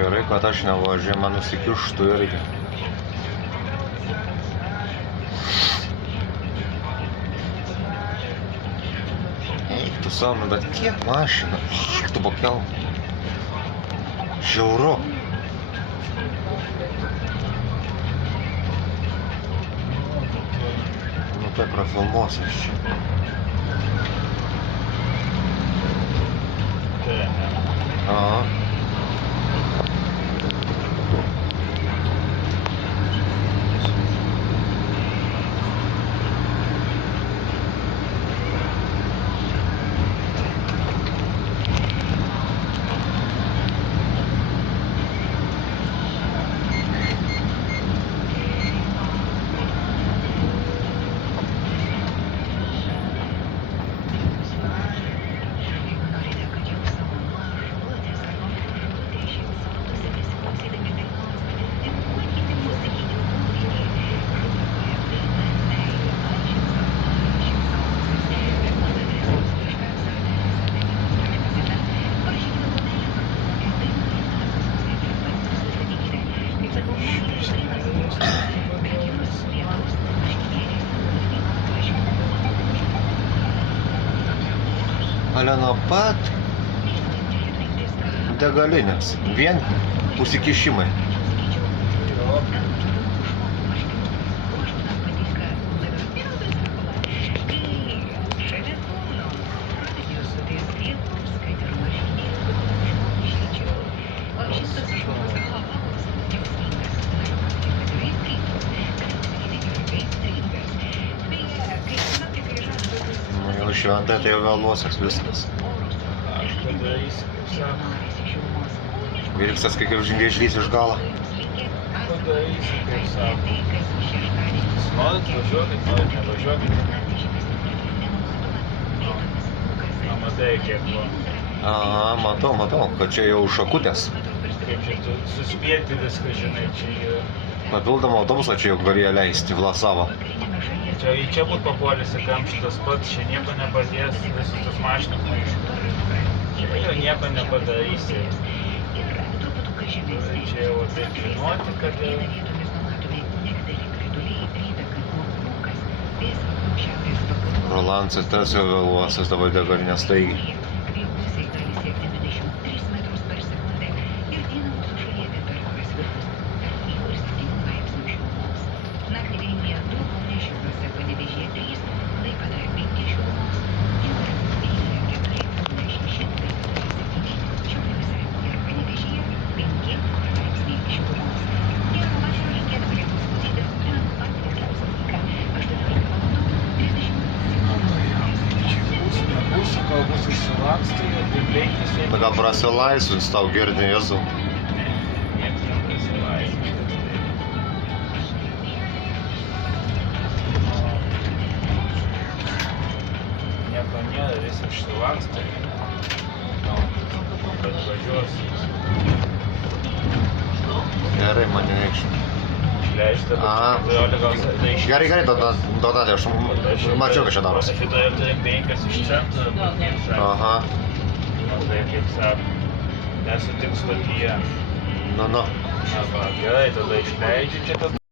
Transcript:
Gerai, kad aš nevažiuoju, man nusikištų irgi. Eik tu savo, bet kiek mašina? Eik tu pakel. Žiauru. Nu tai prafilmuosiu aš čia. Aha. Ale nuo pat degalinės, vien užsikišimai. Nu jau šventai tai jau vėluosios viskas. Aš padarysiu, kaip sako. Vilksas kaip vėžlys iš galo. Padarysiu, kaip sako. Norit važiuokit, norit nevažiuokit. Na, matai, kiek buvo. Aha, matau, kad čia jau šakutės. Kaip čia tu suspėti viską, žinai, čia yra. Papildomą autobusą čia jau galėjo leisti Vlasavo. Čia į čia būt papuolęs į kamštį tas pats, čia nieko nepadės, visus tos mašinas maišų. Čia jau nieko nepadarysi. Čia jau taip žinoti, kad jau... Rolandsas tas jau vėluosios dabar degalinės staigiai. Kol bus išsilakstai, ir veiktis... Na gal prasilaisvins tau girdį, Jėzau. Niekas neprasilaisvins. Nieko nėra, vis išsilakstai. Bet važiuos. Gerai, man nereikštų. Išleista, bet gal tai iš... Gerai, duodate, aš mačiau, kad čia darosi. Šitoje turim 5 iš centro. Aha. Matai, kaip sako, nesutik stotyje. Nu. Na va, gerai, tada išleidžiu čia tada.